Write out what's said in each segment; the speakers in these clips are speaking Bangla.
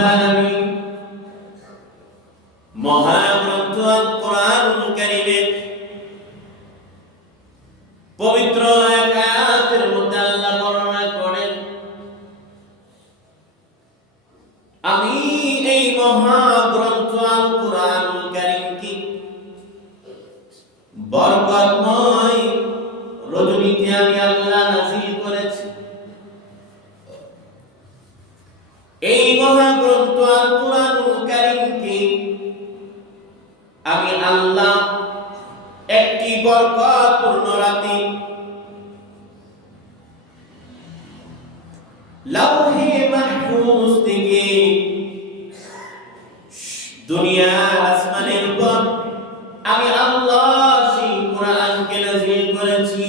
রব্বুল আলামিন মহাগ্রন্থ আল কোরআনুল কারীমের পবিত্র এক আয়াতের মধ্যে আল্লাহ বর্ণনা করেন, আমি এই মহাগ্রন্থ আল কোরআনুল কারীমকে বরকতময় রজনীতে আমি আল্লাহ নাযিল করেছি। এই মহাগ্রন্থ আল কোরআনুল কারীমকে আমি আল্লাহ একটি বরকতপূর্ণ রাতে লাউহে মাহফুজ থেকে দুনিয়ার আসমানের উপর আমি আল্লাহ সেই কোরআনকে নাযিল করেছি।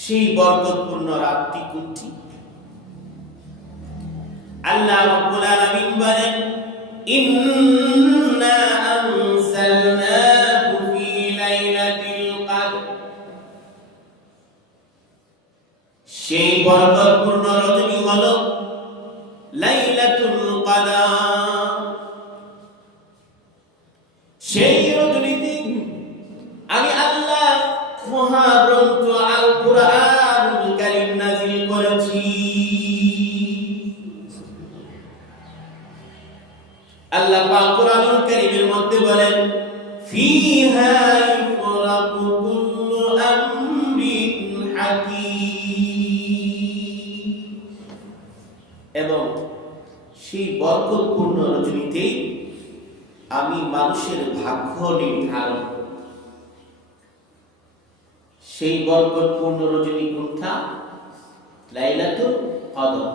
সেই বরকতপূর্ণ রাতটি কোনটি? আল্লাহ রাব্বুল আলামিন বলেন, ইন্না আনসালনাহু ফি লাইলাতিল কদর। সেই বরকতপূর্ণ রজনী হলো লাইলাতুল কদর। সেই রজনীতে আমি আল্লাহ মহাগ্রন্থ আল কোরআনুল কারীম নাযিল করেছি। আল্লাহ পাক কোরআনুল কারীমের মধ্যে বলেন, ফিহা ইফরাকু কুল্লু আমরিন হাকীম। এবং সেই বরকতপূর্ণ রজনীতে আমি মানুষের ভাগ্য নির্ধারণ। সেই বরকতপূর্ণ রজনী কোনটা? লাইলাতুল কদর।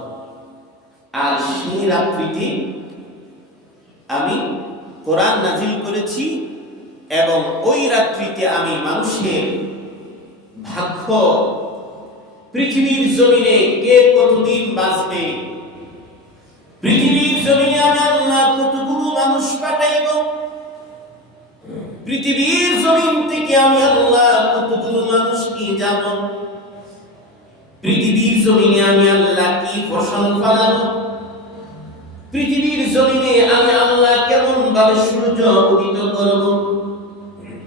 আর সেই রাত্রিতে আমি কোরআন নাযিল করেছি এবং ওই রাত্রিতে আমি মানুষের ভাগ্য, পৃথিবীর জমিনে কে কতদিন বাঁচবে, পৃথিবীর জমিনে আমি আল্লাহ কতগুলো মানুষ পাঠাইব, পৃথিবীর জমিন থেকে আমি আল্লাহ কতগুলো মানুষ নিয়ে যাব, পৃথিবীর জমিনে আমি আল্লাহ কি ফসল ফলাবো, পৃথিবীর জমিনে আমি আল্লাহ কেমন ভাবে সূর্য উদিত করব,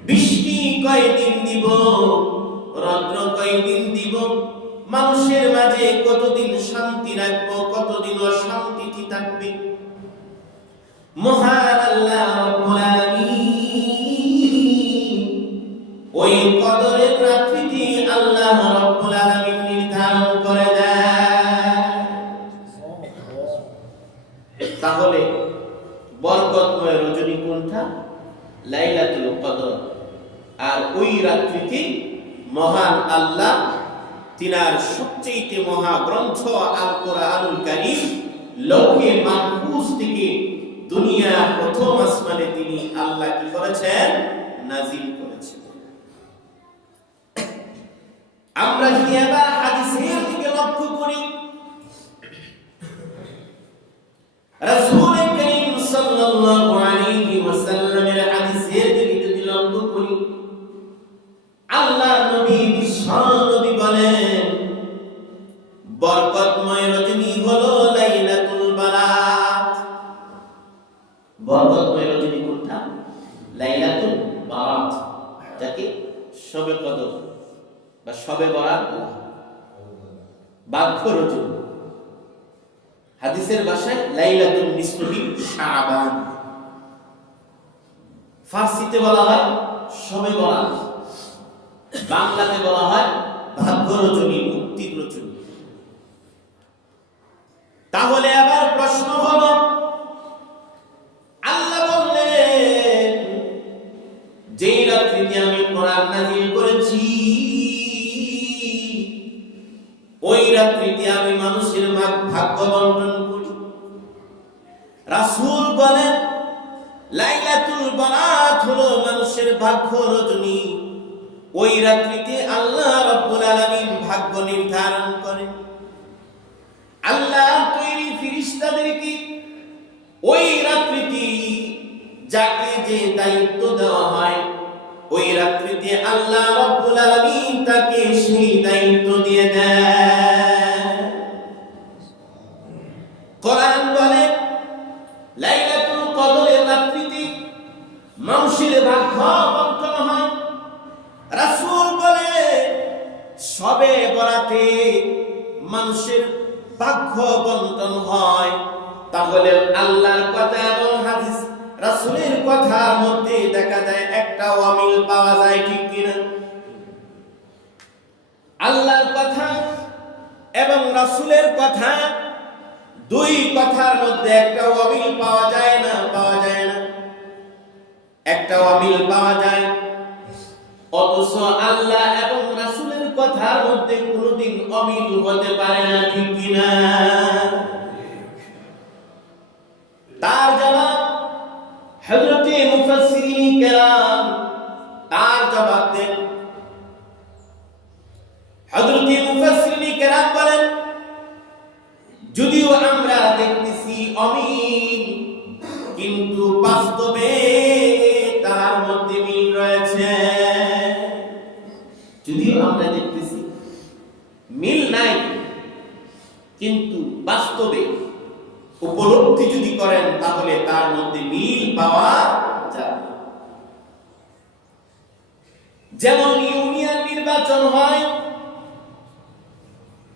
বৃষ্টি কয়দিন দিব, রৌদ্র কয়দিন দিব, মানুষের মাঝে কতদিন শান্তি রাখবো, কতদিন অশান্তি থাকবে। মহান আল্লাহ রাব্বুল আলামিন ওই কদরের রাত্রিতে আল্লাহ রাব্বুল আলামিন নির্ধারণ করে দেয়। তাহলে বরকতময় রজনী কোনটা? লাইলাতুল কদর। আর ওই রাত্রিতে মহান আল্লাহ তিনার সবচেয়ে মহাগ্রন্থ আল কোরআনুল কারীম লৌহে মাহফুজ থেকে দুনিয়ার প্রথম আসমানে তিনি আল্লাহ কি করেছেন? নাযিল করেছেন। আমরা যদি এবার হাদিসের দিকে লক্ষ্য করি, রাসূল করিম সাল্লাল্লাহু আলাইহি ওয়াসাল্লামের হাদিসের দিকে যদি লক্ষ্য করি, আল্লাহর নবী বিশ্বনবী বলেন, বরকতময় রজনী হলো লাইলাতুল বারাত। বরকতময় রজনী কোনটা? লাইলাতুল বারাত, যাকে শবে কদর বা শবে বরাত বলা হয়। ভাগ্য রজনী হাদিসের ভাষায় লাইলাতুল নিসফি মিন শাবান, ফার্সিতে বলা হয় শবে বরাত, বাংলাতে বলা হয় ভাগ্য রজনী, মুক্তির রজনী। তাহলে আবার প্রশ্ন হলো, আল্লাহ বললেন যেই রাত্রিতে আমি কোরআন নাযিল করেছি ওই রাত্রিতে আমি মানুষের ভাগ্য বন্টন করি। রাসূল বলেন লাইলাতুল বারাত হলো মানুষের ভাগ্য রজনী। ওই রাত্রিতে আল্লাহ রাব্বুল আলামিন ভাগ্য নির্ধারণ করেন। আল্লাহ তৈরি ফেরেশতাদেরকে ওই রাত্রিতে যাকে যে দায়িত্ব দেওয়া হয়, ওই রাত্রিতে আল্লাহ রাব্বুল আলামিন তাকে সেই দায়িত্ব দিয়ে দেন। মানুষের ভাগ্য বন্টন হয়, তাহলে আল্লাহর কথা এবং হাদিস রাসূলের কথার মধ্যে দেখা যায় একটা অমিল পাওয়া যায়, ঠিক কিনা? আল্লাহর কথা এবং রাসূলের কথা, দুই কথার মধ্যে একটা অমিল পাওয়া যায় না? পাওয়া যায় না? একটা অমিল পাওয়া যায়। অথচ আল্লাহ এবং রাসূলের কথার মধ্যে কোনোদিন অমিল হতে পারে না, ঠিক কিনা? তার জবাব হযরতে মুফাসসিরিন কেরাম তার জবাব দেন। হযরতে মুফাসসিরিন কেরাম বলেন, যদিও আমরা দেখতেছি অমিল, কিন্তু বাস্তবে তার মধ্যে মিল রয়েছে। যদিও আমরা দেখতেছি মিল নাই, কিন্তু বাস্তবে উপলব্ধি যদি করেন তাহলে তার মধ্যে মিল পাওয়া যায়। যেমন ইউনিয়ন নির্বাচন হয়,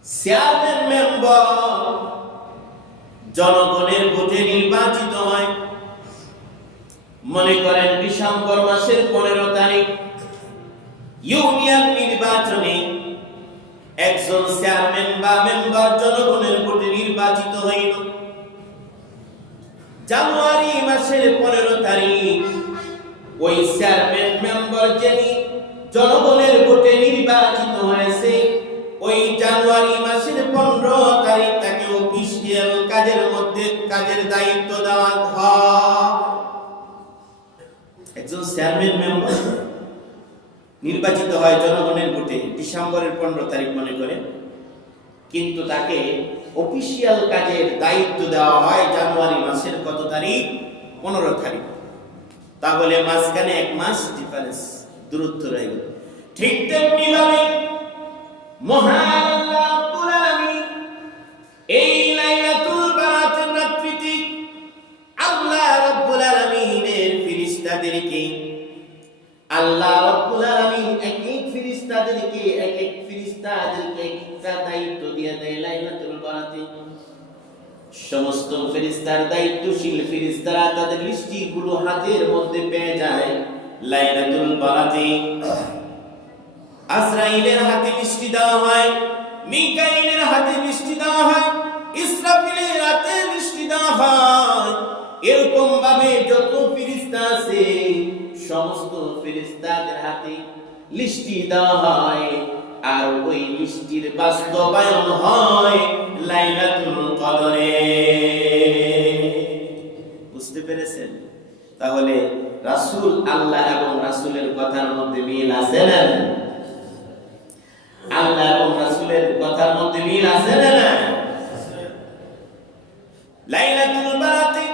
চেয়ারম্যান মেম্বার জনগণের ভোটে নির্বাচিত হয়। মনে করেন ডিসেম্বর মাসের 15 তারিখ ইউনিয়ন নির্বাচনে একজন চেয়ারম্যান বা মেম্বার জনগণের ভোটে নির্বাচিত হইল। জানুয়ারি মাসের 15 তারিখ ওই চেয়ারম্যান মেম্বার যিনি জনগণের ভোটে নির্বাচিত হয়েছে, ওই জানুয়ারি মাসের 15 তারিখ তাকে অফিসিয়াল কাজের দায়িত্ব দেওয়া হয়। একজন চেয়ারম্যান মেম্বার নির্বাচিত হয় জনগণের ভোটে ডিসেম্বরের 15 তারিখ মনে করে, কিন্তু তাকে অফিসিয়াল কাজের দায়িত্ব দেওয়া হয় জানুয়ারি মাসের কত তারিখ? 15 তারিখ। তাহলে মাঝখানে 1 মাস ডিফারেন্স, দূরত্ব রয়ে গেল। ঠিক তেমনি ভাবে মহান আল্লাহ রাব্বুল আলামিন এই লাইলাতুল বারাতের রাত্রিতে আল্লাহ রাব্বুল আলামিনের ফেরেশতাদেরকে আল্লাহ রাব্বুল আলামিন এক এক ফেরেশতাদেরকে একটা দায়িত্ব দিয়ে দেয় লাইলাতুল বারাতে। সমস্ত ফেরেশতার দায়িত্বশীল ফেরেশতারা তাদের লিস্টগুলো হাতের মধ্যে পেয়ে যায় লাইলাতুল বারাতে। আজরাইলের হাতে মিষ্টি দেওয়া হয়, মিকাইলের হাতে মিষ্টি দেওয়া হয়, ইসরাফিলের হাতে মিষ্টি দেওয়া হয়। এরকম ভাবে যত ফেরেশতা আছে সমস্ত ফেরেশতাদের হাতে লিস্টি দেওয়া হয়, আর ওই লিস্টির বাস্তবায়ন হয় লাইলাতুল কদরে। বুঝতে পেরেছেন? তাহলে রাসূল আল্লাহ এবং রাসূলের কথার মধ্যে মিল আছে না? আল্লাহ এবং রাসূলের কথার মধ্যে মিল আছে না? লাইলাতুল বারাতে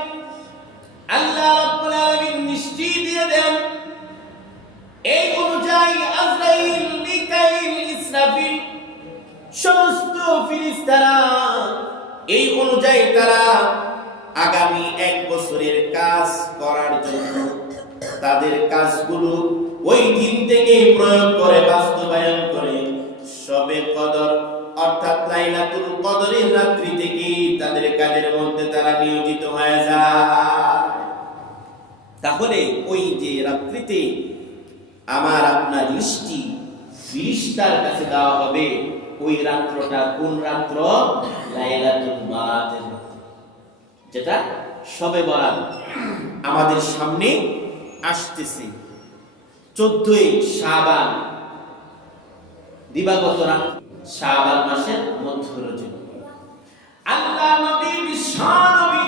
আল্লাহ রাব্বুল আলামিন নিশ্চিত দিয়ে দেন। এই অনুযায়ী আজরাইল, মিকাইল, ইসরাফিল সমস্ত ফেরেশতারা এই অনুযায়ী তারা আগামী 1 বছরের কাজ করার জন্য তাদের কাজগুলো ওই দিন থেকে প্রয়োগ করে বাস্তবায়ন করে শবে কদর অর্থাৎ লাইলাতুল কদরের রাত্রি থেকে তাদের কাজের মধ্যে তারা নিয়োজিত হয়ে যায়। তাহলে ওই যে রাত্রিতে আমার আপনার লিস্টি ফেরেশতার কাছে দেওয়া হবে, ওই রাত্রটা কোন রাত্র? লাইলাতুল বারাতের, যেটা শবে বরাত আমাদের সামনে আসতেছে। 14ই শাবান, দিবাগত রাত, শাবান মাসের মধ্য রজনী। আল্লাহ নবী বিশ্বনবী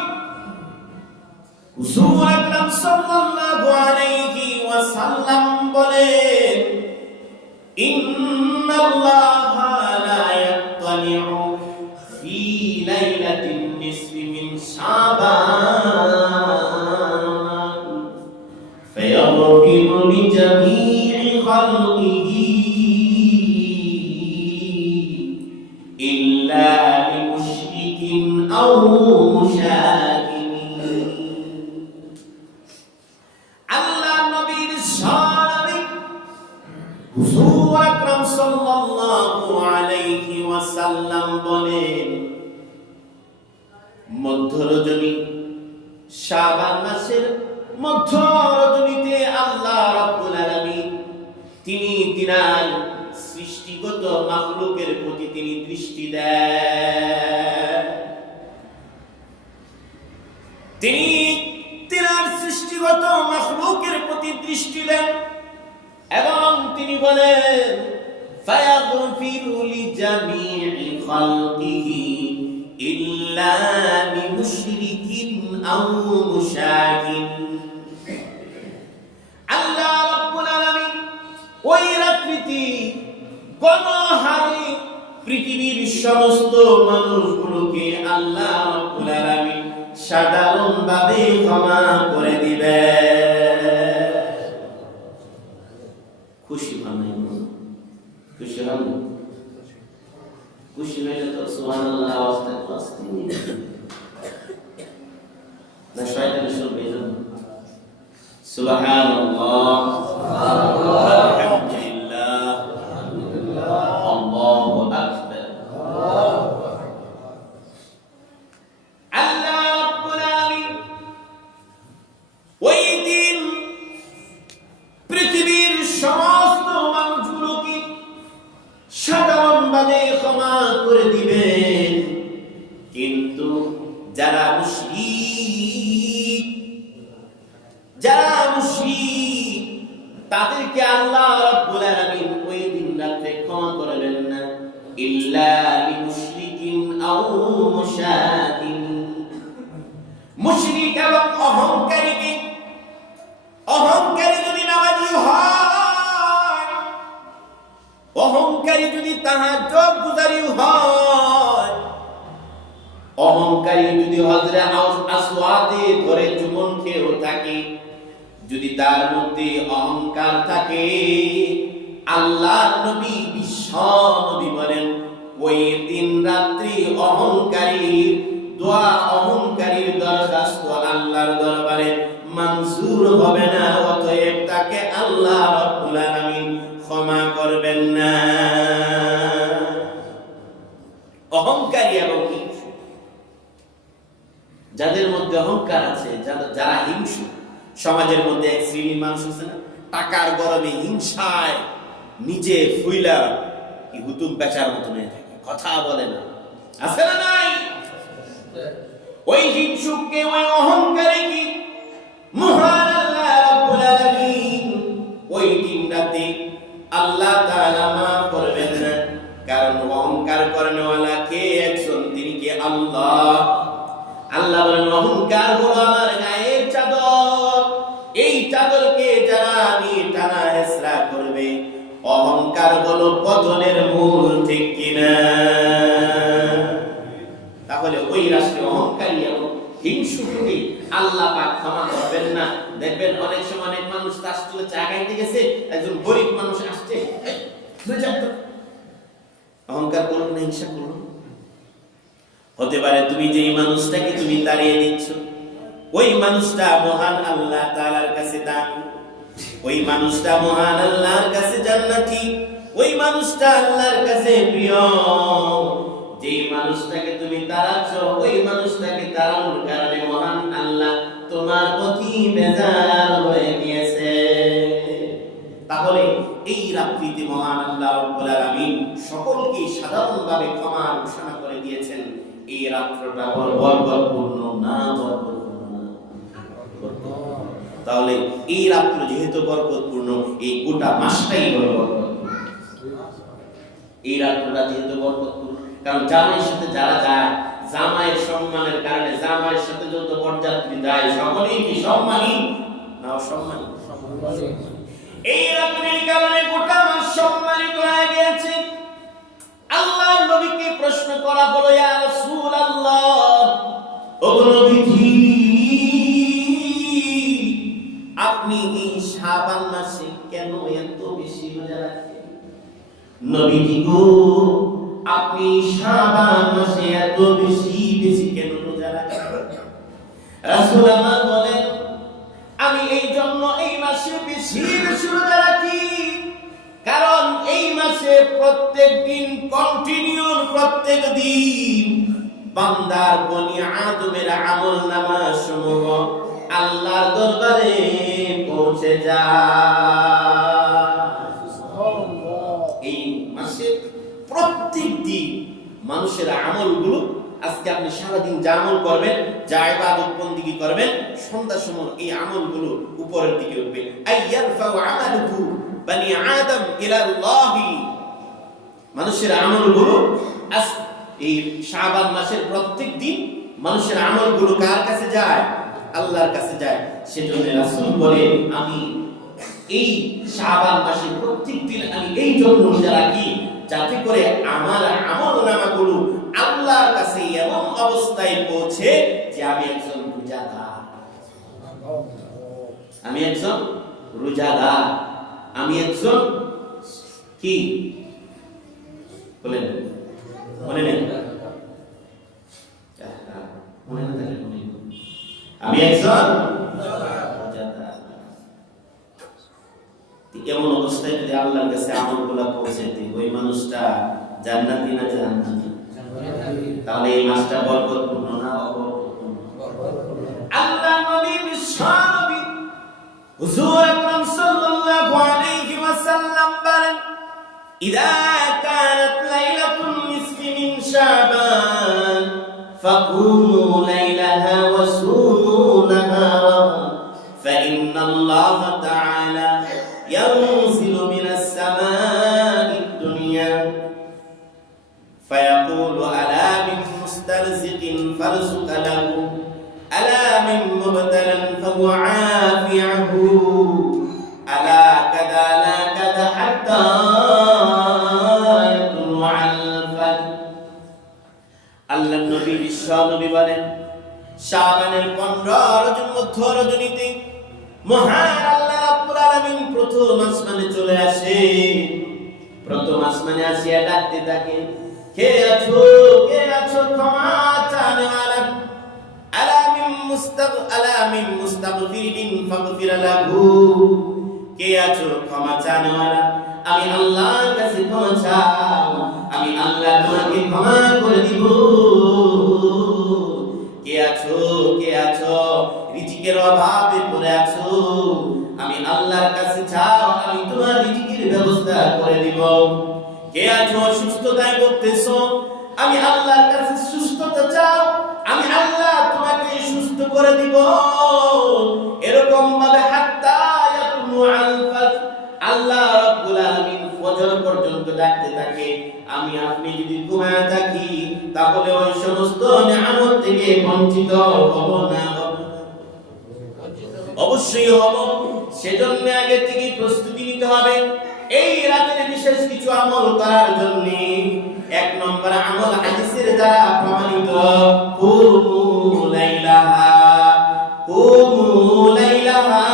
হুজুর আকরাম সাল্লাল্লাহু আলাইহি ওয়াসাল্লাম বলেন, ইন্নাল্লাহা লা ইয়াত্তালিউ ফি লাইলাতিন নিসফি মিন শাবান ফায়াগফিরু লিজামি'i খালকিহি ইল্লা লিমুশরিকিন আও মুশাকিন। আল্লাহ নবীর শান হুজুর আকরাম সাল্লাল্লাহু আলাইহি ওয়াসাল্লাম ওয়াসাল্লাম বলেন, মধ্য রজনী, শাবান মাসের মধ্য রজনীতে আল্লাহ রাব্বুল আলামিন তিনি তিনার সৃষ্টিগত মাখলুকের প্রতি তিনি দৃষ্টি দেন। তিনি তিনার সৃষ্টিগত মাখলুকের প্রতি দৃষ্টি দেন এবং তিনি বলেন, ফায়াগফিরু লিজামি'i খালকিহি ইল্লা লিমুশরিকিন আও মুশাকিন। আল্লাহ রাব্বুল আলামিন ওই রাত্রিতে গণহারে পৃথিবীর সমস্ত মানুষগুলোকে আল্লাহ রাব্বুল আলামিন সাধারণভাবে ক্ষমা করে দিবে। খুশি হন? খুশি হন? খুশি হইলে তো সুবহানাল্লাহ আওয়াজটা আসতে না, শয়তান শুনবে। সুবহানাল্লাহ, আলহামদুলিল্লাহ, আল্লাহু আকবার। আল্লাহ রাব্বুল আলামিন ওই দিন পৃথিবীর সমস্ত মানুষগুলোকে সাধারণভাবে ক্ষমা করে দিবেন, কিন্তু যারা মুশরিক তাদেরকে আল্লাহ রাব্বুল আলামিন ওই দিন রাতে ক্ষমা করবেন না। ইল্লা লিমুশরিকিন আও মুশাকিন, মুশরিক এবং অহংকারী যদি নামাজি হয়, অহংকারী যদি তাহাজ্জুদ গুজারি হয়, অহংকারী যদি হযরত আসওয়াদে ধরে চুমন খেয়েও থাকে, যদি তার মধ্যে অহংকার থাকে, আল্লাহর নবী বিশ্ব নবী বলেন ওই দিন রাত্রি অহংকারীর দোয়া, অহংকারীর দরখাস্ত আল্লাহর দরবারে মঞ্জুর হবে না। অতএব তাকে আল্লাহ রাব্বুল আলামিন ক্ষমা করবেন না। অহংকারী এবং হিংসু, যাদের মধ্যে অহংকার আছে, যারা হিংসু, সমাজের মধ্যে এক শ্রেণীর মানুষ আছে না, টাকার গরমে হিংসায় নিজে ফুইলা কি হুতুম পেঁচার মতো হয়ে থাকে, কথা বলে না, আছে না নাই? ওই হিংসুককে, ওই অহংকারী কি মহান আল্লাহ রাব্বুল আলামিন ওই দিন রাতে আল্লাহ তাআলা মাফ করবেন না। কারণ অহংকার করেনওয়ালা কে? একজন, তিনি কে? আল্লাহ। আল্লাহ বলেন, অহংকার হলো আমার গায়ের চাদর, এই চাদরকে যারা নিয়ে টানা হেসরা করবে, অহংকার হলো পতনের মূল, ঠিক কিনা? তাহলে ওই রাষ্ট্রে অহংকারী এবং হিংসুকে আল্লাহ পাক ক্ষমা করবেন না। দেখবেন অনেক সময় অনেক মানুষ তার স্টলে চা খাইতে গেছে, একজন গরিব মানুষ আসছে, অহংকার করলো না, হিংসা করলো। হতে পারে তুমি যেই মানুষটাকে তুমি তাড়িয়ে দিচ্ছ, ওই মানুষটা মহান আল্লাহ তাআলার কাছে দামি, ওই মানুষটা মহান আল্লাহর কাছে জান্নাতি, ওই মানুষটা আল্লাহর কাছে প্রিয়। যেই মানুষটাকে তুমি তাড়াচ্ছ, ওই মানুষটাকে তাড়ানোর কারণে মহান আল্লাহ তোমার প্রতি বেজার হয়ে গিয়েছে। তাহলে এই রাত্রিতে মহান আল্লাহ রাব্বুল আলামিন সকলকে সাধারণভাবে ক্ষমা ঘোষণা করে দিয়েছেন। এই রাত্রটা বরকতপূর্ণ না? তাহলে এই রাত্র যেহেতু বরকতপূর্ণ, এই গোটা মাসটাই বরকতপূর্ণ। এই রাত্রটা যেহেতু বরকতপূর্ণ, কারণ জামাইয়ের সাথে যারা যায়, জামাইয়ের সম্মানের কারণে, জামাইয়ের সাথে যত বরযাত্রী যায়, সকলেই কি সম্মানী না অসম্মানী? এই রাত্রির কারণে গোটা মাস সম্মানিত হয়ে গিয়েছে। আল্লাহর নবীকে প্রশ্ন করা হলো, ইয়া রাসূলুল্লাহ, ও নবীজি, আপনি এই শাবান মাসে কেন এত বেশি রোজা রাখেন? নবীজি গো, আপনি শাবান মাসে এত বেশি কেন রোজা রাখেন? রাসূল আমার বলেন, আমি এই জন্য এই মাসে বেশি রোজা রাখি, কারণ এই মাসে প্রত্যেক দিন কন্টিনিউর প্রত্যেক দিন বান্দার বনি আদমের আমলনামা সমূহ আল্লাহর দরবারে পৌঁছে যায়। এই মাসে প্রত্যেক দিন মানুষের আমলগুলো, আজকে আপনি সারাদিন যা আমল করবেন, যা ইবাদত বন্দেগী করবেন, সন্ধ্যার সময় এই আমলগুলো উপরের দিকে উঠবে। আইয়ারফাউ আমালুহু বনি আদম ইলা আল্লাহ, মানুষের আমলগুলো এই শাবান মাসের প্রত্যেক দিন মানুষের আমলগুলো কার কাছে যায়? আল্লাহর কাছে যায়। সেজন্য রাসূল বলে, আমি এই শাবান মাসে প্রত্যেক দিন আমি এই জন্য রোজা রাখি যাতে করে আমার আমলনামাগুলো আল্লাহর কাছে এমন অবস্থায় পৌঁছে যে আমি একজন রোজাদার, আমি একজন রোজাদার, আমি একজন কি বলেন, মনে নেই? মনে না থাকলে আমি একজন রোজাদার। এমন অবস্থায় যদি আল্লাহর কাছে আমলগুলো পৌঁছে দিই, ওই মানুষটা জান্নাতি না জাহান্নামী? তাহলে এই মাসটা বরকতপূর্ণ না অবরকতপূর্ণ? আল্লাহ নবী বিশ্বনবী হুজুর আকরাম সাল্লাল্লাহু আলাইহি ওয়াসাল্লাম বলেন, ইযা কানাত লাইলাতুন নিসফি মিন শাবান ফাকুমু লাইলাহা ওয়া সুমু নাহারাহা ফাইন্নাল্লাহা তাআলা ইয়ানজিলু মিনাস সামাa'id দুনিয়া فيقول ألا من مسترزق فارزق له ألا من مبتلى فهو عافيه ألا كذا لا كذا حتى يطلع الفجر। আল্লাহর নবী বিশ্বনবী বলেন, শাবানের 15 মধ্য রজনীতে মহান আল্লাহ রাব্বুল আলামিন প্রথম আসমানে চলে আসে। প্রথম আসমানে আসিয়া ডাকতে থাকেন, কে আছো, কে আছো ক্ষমা চানেওয়ালা, আলা মিন মুস্তাগফিরিন ফাগফির লাহু, কে আছো ক্ষমা চানেওয়ালা, আমি আল্লাহর কাছে ক্ষমা চাও, আমি আল্লাহ তোমাকে ক্ষমা করে দিব। কে আছো, কে আছো রিজিকের অভাবে পড়ে আছো, আমি আল্লাহর কাছে চাও, আমি তোমার রিজিকের ব্যবস্থা করে দিব। কে আছো সুস্থতায় ভুগতেছো, আমি আল্লাহর কাছে সুস্থতা চাও, আমি আল্লাহ তোমাকে সুস্থ করে দিব। এরকম ভাবে হাত্তা ইয়াতুলুআল ফাজর, আল্লাহ রাব্বুল আলামিন ফজর পর্যন্ত ডাকতে থাকে। আমি আপনি যদি ঘুমায় থাকি তাহলে ওই সমস্ত নিয়ামত থেকে বঞ্চিত হব না? অবশ্যই হব। সেজন্য আগে থেকে প্রস্তুতি নিতে হবে এই রাতের বিশেষ কিছু আমল করার জন্য। এক নম্বর আমল হাদিসের দ্বারা প্রমাণিত, কুমু লাইলাহা, কুমু লাইলাহা,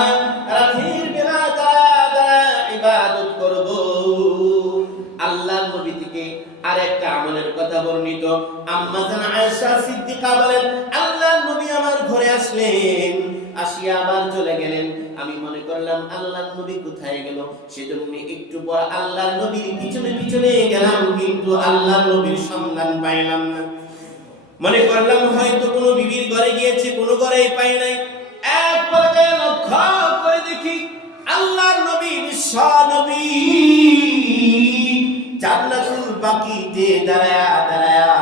রাতের বেলা যারা ইবাদত করব। আল্লাহর নবী থেকে আরেকটা আমলের কথা বর্ণিত, আম্মা জান আয়েশা সিদ্দিকা বলেন, আল্লাহর নবী আমার ঘরে আসলেন, আসিয়া আবার চলে গেলেন। আমি মনে করলাম আল্লাহর নবী কোথায় গেল, সেজন্য একটু পর আল্লাহর নবীর পিছনে পিছনে গেলাম, কিন্তু আল্লাহর নবীর সন্ধান পাইলাম না। মনে করলাম হয়তো কোনো বিবির ঘরে গিয়েছে, কোনো ঘরেই পাই নাই। এক পর্যায়ে লক্ষ্য করে দেখি আল্লাহর নবী বিশ্বনবী জান্নাতুল বাকিতে দাঁড়ায়া দাঁড়ায়া,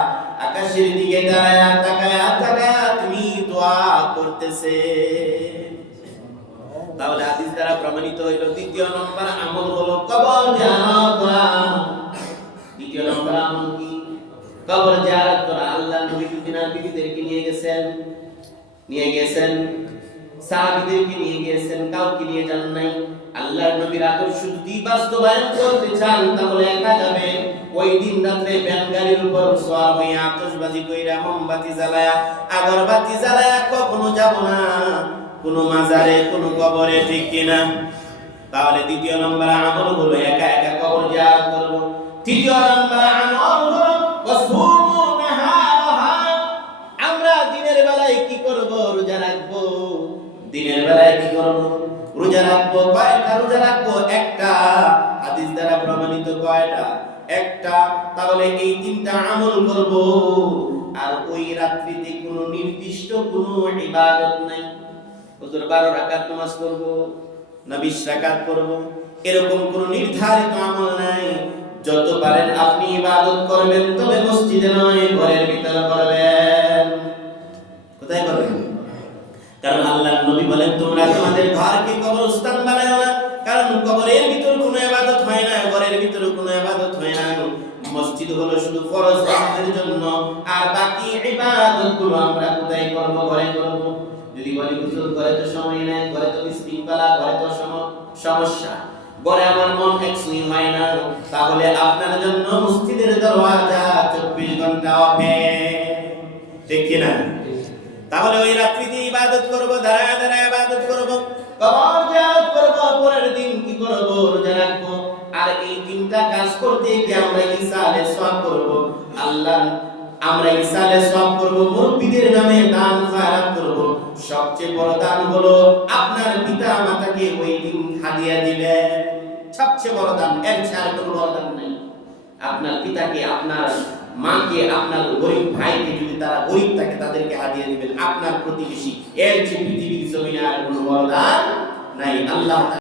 আকাশের দিকে দাঁড়ায়া তাকায়া তাকায়া তিনি দোয়া করতেছে। তাহলে হাদিস দ্বারা প্রমাণিত হইল দ্বিতীয় নম্বর আমল হলো কবর জিয়ারত করা। দ্বিতীয় নম্বর আমল কি? কবর জিয়ারত করা। আল্লাহর নবী তিনার বিবিদেরকে নিয়ে গেছেন, সাহাবীদেরকে নিয়ে গেছেন, কাউকে নিয়ে যান নাই। আল্লাহর নবীর আদর্শ যদি বাস্তবায়ন করতে চান তাহলে একা যাবে। ওই দিন রাতে ব্যানগাড়ির উপর সওয়ার হইয়া আতশবাজি কইরা মোমবাতি জ্বালায়া আগরবাতি জ্বালায়া কখনো যাব না কোনো মাজারে, কোনো কবরে, ঠিক কিনা? তাহলে দ্বিতীয় নম্বর আমল হলো একা একা কবর জিয়ারত করব। তৃতীয় নম্বর আমল হলো ওয়াসুমু নাহারাহা, আমরা দিনের বেলায় কি করব? রোজা রাখব। দিনের বেলায় কি করব? রোজা রাখবো। কয়টা রোজা রাখবো? একটা। হাদিস দ্বারা প্রমাণিত কয়টা? আর ওই রাত্রিতে কোনো নির্দিষ্ট কোনো ইবাদত নাই। হুজুর 12 রাকাত নামাজ পড়ব না 20 রাকাত পড়ব, এরকম কোনো নির্ধারিত আমল নাই। যত পারেন আপনি ইবাদত করবেন, তবে মসজিদে নয়, ঘরের ভিতরে করবেন। কোথায় করবেন? কারণ আল্লাহর নবী বলেন, তোমরা তোমাদের ঘরকে কবরস্থান বানাও না, কারণ কবরের ভিতর কোনো ইবাদত হয় না, ঘরের ভিতর কোনো ইবাদত হয় না। মসজিদ হলো শুধু ফরজ নামাজের জন্য, আর বাকি ইবাদতগুলো আমরা কোথায় করব? ঘরে করব। যদি বলি হুজুর ঘরে তো সময় নাই, ঘরে তো বিশৃঙ্খলা, ঘরে তো সমস্যা, ঘরে আমার মন একসুই হয় না, তাহলে আপনার জন্য মসজিদের দরওয়াজা 24 ঘন্টা ওপেন, ঠিক কি না? তাহলে ওই রাত্রিতে ইবাদত করব, দাঁড়ায় দাঁড়ায় ইবাদত করব, কবর জিয়ারত করব, পরের দিন কি করব? রোজা রাখব। আর এই তিনটা কাজ করতে গিয়ে আমরা ইসালে সওয়াব করব। আল্লাহ, আমরা ইসালে সওয়াব করব, মুরব্বিদের নামে দান খয়রাত করব। সবচেয়ে বড় দান হলো আপনার পিতা মাতাকে ওই দিন হাদিয়া দিবেন। সবচেয়ে বড় দান, এর চেয়ে আর কোনো বড় দান নেই। আপনার পিতাকে, আপনার মাকে, আপনার গরিব ভাইকে, যদি তারা গরিব থাকে তাদেরকে হাদিয়া দিবেন। আপনার প্রতিবেশী, এর চেয়ে পৃথিবীর জমিনে আর কোনো বড় দান নাই। আল্লাহ